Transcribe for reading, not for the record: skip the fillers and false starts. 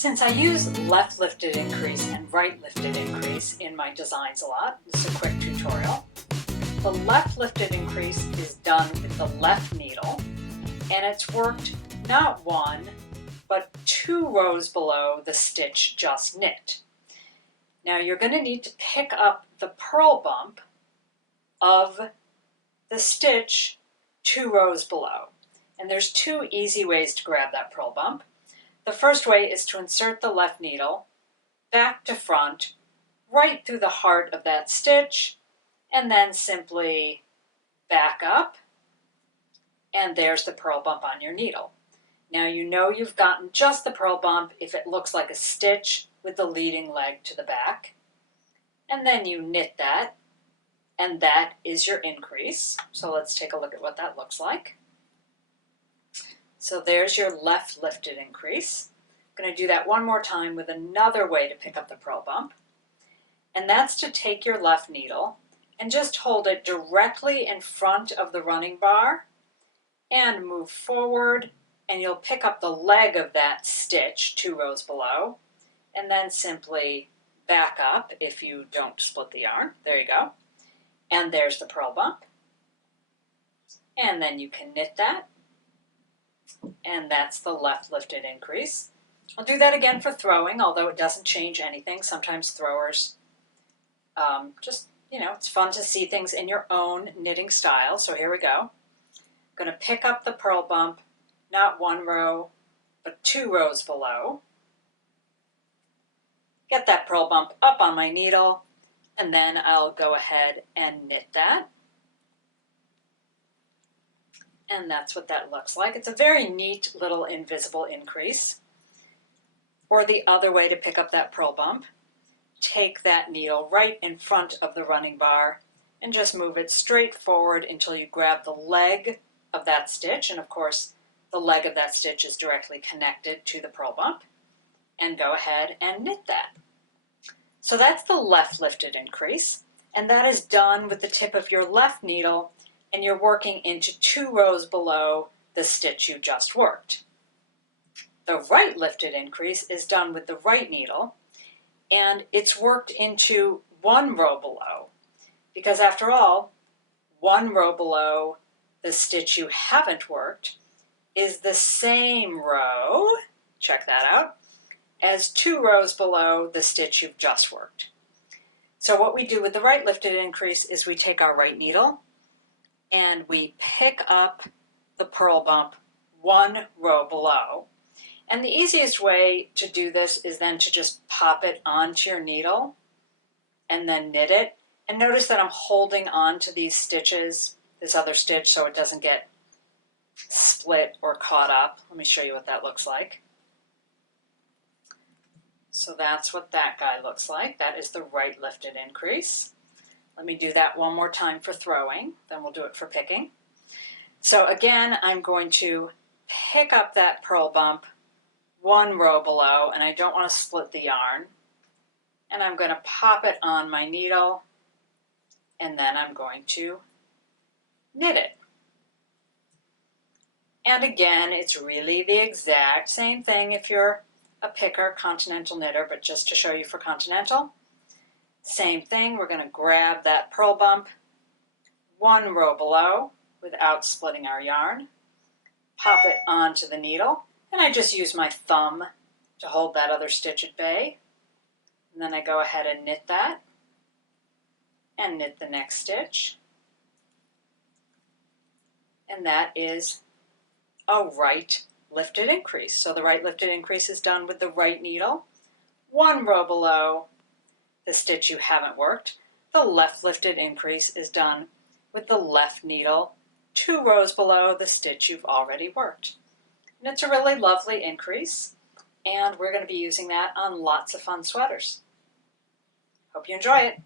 Since I use left lifted increase and right lifted increase in my designs a lot, this is a quick tutorial. The left lifted increase is done with the left needle, and it's worked not one, but 2 rows below the stitch just knit. Now you're going to need to pick up the purl bump of the stitch 2 rows below. And there's 2 easy ways to grab that purl bump. The first way is to insert the left needle back to front, right through the heart of that stitch, and then simply back up, and there's the purl bump on your needle. Now you know you've gotten just the purl bump if it looks like a stitch with the leading leg to the back. And then you knit that, and that is your increase. So let's take a look at what that looks like. So there's your left lifted increase. I'm going to do that one more time with another way to pick up the purl bump. And that's to take your left needle and just hold it directly in front of the running bar and move forward, and you'll pick up the leg of that stitch 2 rows below, and then simply back up if you don't split the yarn. There you go. And there's the purl bump. And then you can knit that. And that's the left lifted increase. I'll do that again for throwing, although it doesn't change anything. Sometimes throwers it's fun to see things in your own knitting style. So here we go. I'm going to pick up the purl bump, not 1 row, but 2 rows below. Get that purl bump up on my needle, and then I'll go ahead and knit that. And that's what that looks like. It's a very neat little invisible increase. Or the other way to pick up that purl bump, take that needle right in front of the running bar and just move it straight forward until you grab the leg of that stitch. And of course, the leg of that stitch is directly connected to the purl bump. And go ahead and knit that. So that's the left lifted increase. And that is done with the tip of your left needle, and you're working into 2 rows below the stitch you just worked. The right lifted increase is done with the right needle, and it's worked into 1 row below, because after all, 1 row below the stitch you haven't worked is the same row, check that out, as 2 rows below the stitch you've just worked. So what we do with the right lifted increase is we take our right needle and we pick up the purl bump 1 row below. And the easiest way to do this is then to just pop it onto your needle and then knit it. And notice that I'm holding on to these stitches, this other stitch, so it doesn't get split or caught up. Let me show you what that looks like. So that's what that guy looks like. That is the right lifted increase. Let me do that one more time for throwing, then we'll do it for picking. So again, I'm going to pick up that purl bump 1 row below, and I don't want to split the yarn. And I'm going to pop it on my needle, and then I'm going to knit it. And again, it's really the exact same thing if you're a picker, continental knitter, but just to show you for continental, same thing. We're going to grab that purl bump 1 row below without splitting our yarn, pop it onto the needle, and I just use my thumb to hold that other stitch at bay. And then I go ahead and knit that and knit the next stitch. And that is a right lifted increase. So the right lifted increase is done with the right needle 1 row below the stitch you haven't worked. The left lifted increase is done with the left needle 2 rows below the stitch you've already worked. And it's a really lovely increase, and we're going to be using that on lots of fun sweaters. Hope you enjoy it.